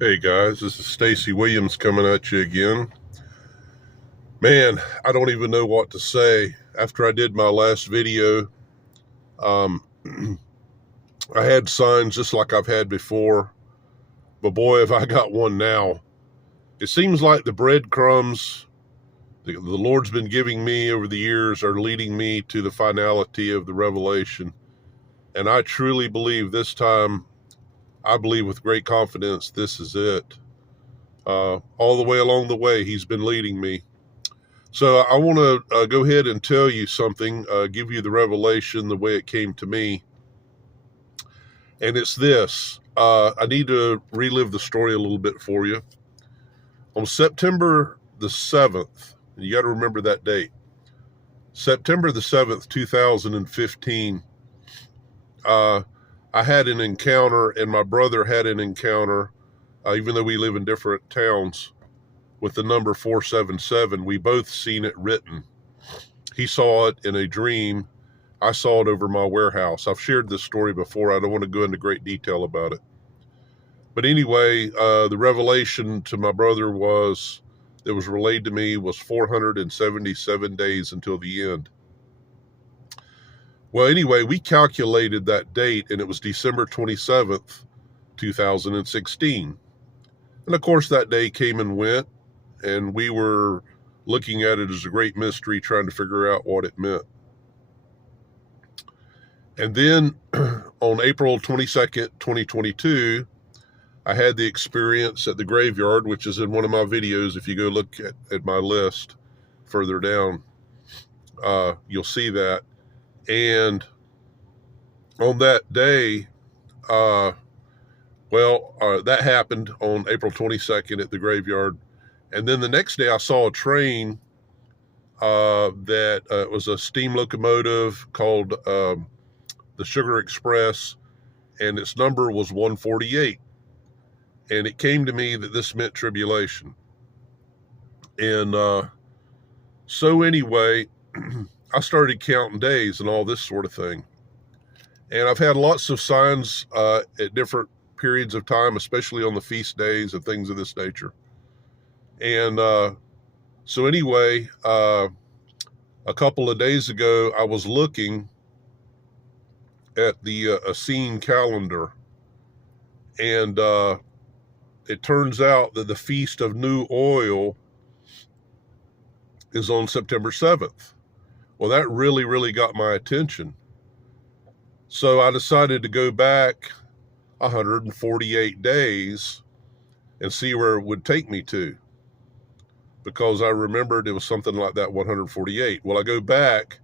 Hey guys, this is Stacy Williams coming at you again. Man, I don't even know what to say. After I did my last video, um, I had signs just like I've had before, but boy, have I got one now. It seems like the breadcrumbs the Lord's been giving me over the years are leading me to the finality of the revelation. And I truly believe this time, I believe with great confidence, this is it. All the way along the way, He's been leading me. So I want to go ahead and tell you something, give you the revelation the way it came to me. And it's this. I need to relive the story a little bit for you. On September the 7th, and you got to remember that date, September the 7th, 2015, I had an encounter, and my brother had an encounter, even though we live in different towns, with the number 477. We both seen it written. He saw it in a dream. I saw it over my warehouse. I've shared this story before. I don't want to go into great detail about it. But anyway, the revelation to my brother that was relayed to me was 477 days until the end. Well, anyway, we calculated that date, and it was December 27th, 2016. And of course, that day came and went, and we were looking at it as a great mystery, trying to figure out what it meant. And then on April 22nd, 2022, I had the experience at the graveyard, which is in one of my videos. If you go look at my list further down, you'll see that. And on that day, that happened on April 22nd at the graveyard. And then the next day I saw a train that was a steam locomotive called the Sugar Express, and its number was 148. And it came to me that this meant tribulation. And so anyway, I started counting days and all this sort of thing. And I've had lots of signs at different periods of time, especially on the feast days and things of this nature. And so anyway, a couple of days ago, I was looking at the Essene calendar, and it turns out that the Feast of New Oil is on September 7th. Well, that really, really got my attention. So I decided to go back 148 days and see where it would take me to, because I remembered it was something like that, 148. Well, I go back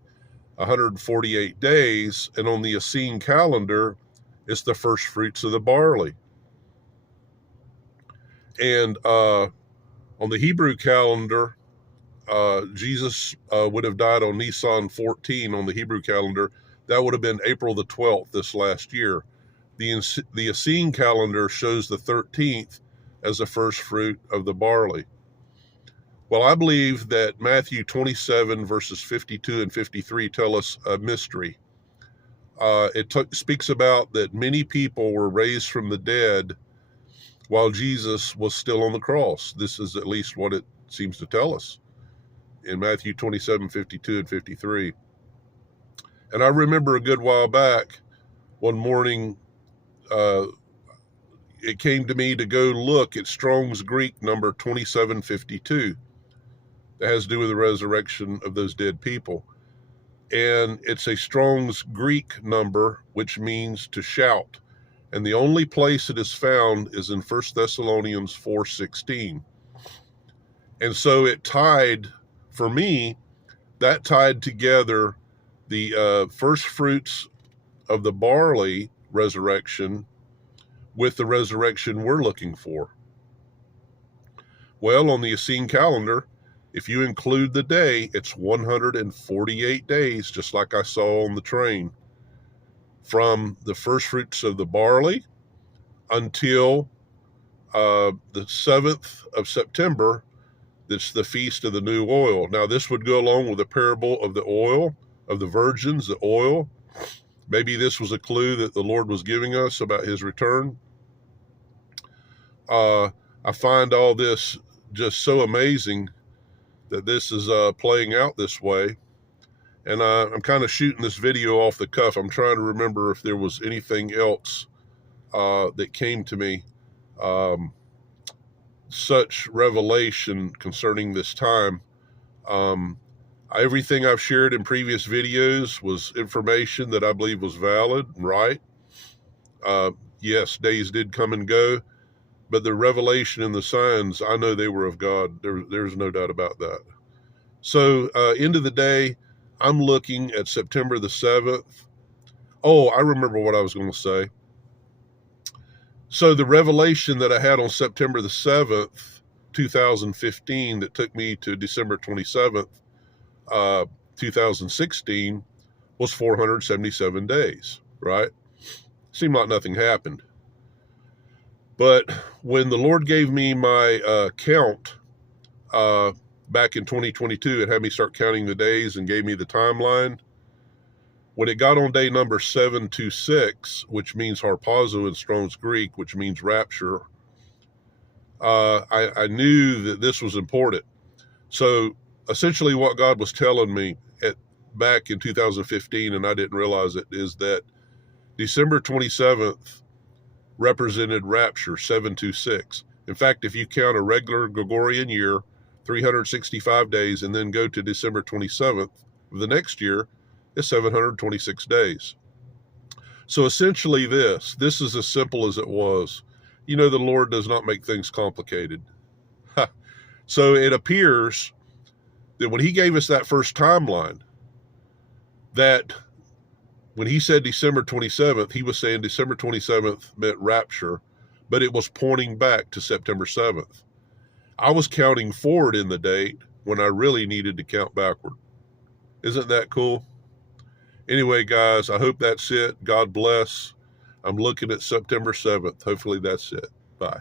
148 days, and on the Essene calendar, it's the first fruits of the barley. And on the Hebrew calendar, Jesus would have died on Nisan 14 on the Hebrew calendar. That would have been April the 12th this last year. The Essene calendar shows the 13th as the first fruit of the barley. Well, I believe that Matthew 27 verses 52 and 53 tell us a mystery. It speaks about that many people were raised from the dead while Jesus was still on the cross. This is at least what it seems to tell us in Matthew 27, 52 and 53. And I remember a good while back, one morning, it came to me to go look at Strong's Greek number 2752. That has to do with the resurrection of those dead people. And it's a Strong's Greek number, which means to shout. And the only place it is found is in 1 Thessalonians 4:16. And so it tied, for me, that tied together the first fruits of the barley resurrection with the resurrection we're looking for. Well, on the Essene calendar, if you include the day, it's 148 days, just like I saw on the train, from the first fruits of the barley until the 7th of September. That's the Feast of the New Oil. Now, this would go along with the parable of the oil, of the virgins, the oil. Maybe this was a clue that the Lord was giving us about his return. I find all this just so amazing that this is playing out this way. And I'm kind of shooting this video off the cuff. I'm trying to remember if there was anything else that came to me, such revelation concerning this time. Everything I've shared in previous videos was information that I believe was valid and right. Yes, days did come and go, but the revelation and the signs, I know they were of God. There's no doubt about that. So, end of the day, I'm looking at September the 7th. Oh, I remember what I was going to say. So the revelation that I had on September the 7th, 2015, that took me to December 27th, 2016, was 477 days, right? Seemed like nothing happened. But when the Lord gave me my count back in 2022, it had me start counting the days and gave me the timeline. When it got on day number 726, which means harpazo in Strong's Greek, which means rapture, I knew that this was important. So essentially what God was telling me back in 2015, and I didn't realize it, is that December 27th represented rapture, 726. In fact, if you count a regular Gregorian year, 365 days, and then go to December 27th of the next year, it's 726 days. So essentially this is as simple as it was. You know, the Lord does not make things complicated. So it appears that when he gave us that first timeline, that when he said December 27th, he was saying December 27th meant rapture, but it was pointing back to September 7th. I was counting forward in the date when I really needed to count backward. Isn't that cool? Anyway, guys, I hope that's it. God bless. I'm looking at September 7th. Hopefully that's it. Bye.